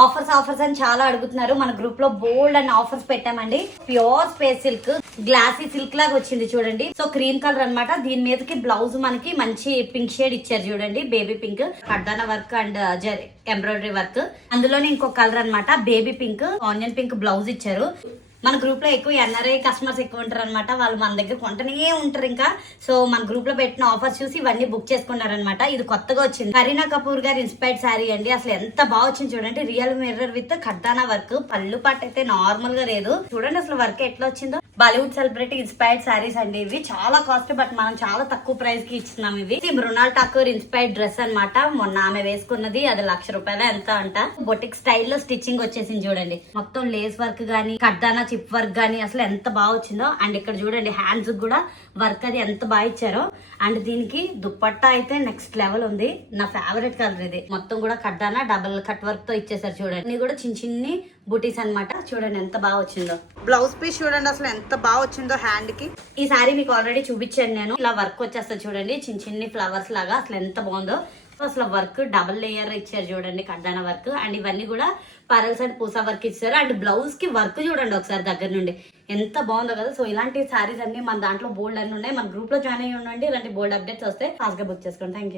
Offers అని చాలా అడుగుతున్నారు. మన గ్రూప్ లో బోల్డ్ అండ్ ఆఫర్స్ పెట్టామండి. Pure space silk, glossy silk లాగా వచ్చింది చూడండి. సో క్రీమ్ కలర్ అన్నమాట. దీని మీదకి బ్లౌజ్ మనకి మంచి పింక్ షేడ్ ఇచ్చారు చూడండి, బేబీ పింక్, కడ్డాన వర్క్ అండ్ ఎంబ్రాయిడరీ వర్క్. అందులోనే ఇంకో కలర్ అన్నమాట baby pink, onion pink blouse ఇచ్చారు. మన గ్రూప్ లో ఎక్కువ ఎన్ఆర్ఐ కస్టమర్స్ ఎక్కువ ఉంటారు అనమాట. వాళ్ళు మన దగ్గర కొంటనే ఉంటారు ఇంకా. సో మన గ్రూప్ లో పెట్టిన ఆఫర్స్ చూసి ఇవన్నీ బుక్ చేసుకున్నారనమాట. ఇది కొత్తగా వచ్చింది, కరీనా కపూర్ గారి ఇన్స్పైర్డ్ శారీ అండి. అసలు ఎంత బాగా వచ్చింది చూడండి. రియల్ మిర్రర్ విత్ కడ్డానా వర్క్. పళ్ళు పాట అయితే నార్మల్ గా లేదు చూడండి. అసలు వర్క్ ఎట్లా వచ్చిందో. బాలీవుడ్ సెలబ్రిటీ ఇన్స్పైర్డ్ శారీస్ అండి ఇవి. చాలా కాస్ట్, బట్ మనం చాలా తక్కువ ప్రైస్ కి ఇస్తున్నాం ఇవి. మృణాల్ ఠాకూర్ ఇన్స్పైర్డ్ డ్రెస్ అనమాట. మొన్న ఆమె వేసుకున్నది, అది ₹1,00,000 ఎంత అంట. బొటిక్ స్టైల్లో స్టిచ్చింగ్ వచ్చేసింది చూడండి. మొత్తం లేస్ వర్క్ గానీ, కడ్డానా చిప్ వర్క్ గానీ అసలు ఎంత బాగా వచ్చిందో. అండ్ ఇక్కడ చూడండి హ్యాండ్స్ కూడా వర్క్ అది ఎంత బాగా ఇచ్చారో. అండ్ దీనికి దుప్పట్టా అయితే నెక్స్ట్ లెవెల్ ఉంది. నా ఫేవరెట్ కలర్ ఇది. మొత్తం కూడా కడ్డానా డబుల్ కట్ వర్క్ తో ఇచ్చేసారు చూడండి. ఇది కూడా చిన్న చిన్ని బూటీస్ అనమాట. చూడండి ఎంత బాగా వచ్చిందో. బ్లౌజ్ పీస్ చూడండి అసలు ఎంత బాగా వచ్చిందో హ్యాండ్ కి. ఈ సారీ మీకు ఆల్రెడీ చూపించాను నేను. ఇలా వర్క్ వచ్చేస్తుంది చూడండి, చిన్న చిన్ని ఫ్లవర్స్ లాగా. అసలు ఎంత బాగుందో. అసలు వర్క్ డబుల్ లేయర్ ఇచ్చారు చూడండి, కడ్డాన వర్క్. అండ్ ఇవన్నీ కూడా పరల్స్ అండ్ పూసా వర్క్ ఇచ్చారు. అండ్ బ్లౌజ్ కి వర్క్ చూడండి ఒకసారి దగ్గర నుండి, ఎంత బాగుందో కదా. సో ఇలాంటి సారీస్ అన్ని మన దాంట్లో బోల్డ్ అన్ని ఉన్నాయి. మన గ్రూప్ లో జాయిన్ అయ్యి ఉండండి. ఇలాంటి బోల్డ్ అప్డేట్స్ వస్తే ఫాస్ట్ గా బుక్ చేసుకోండి. Thank you.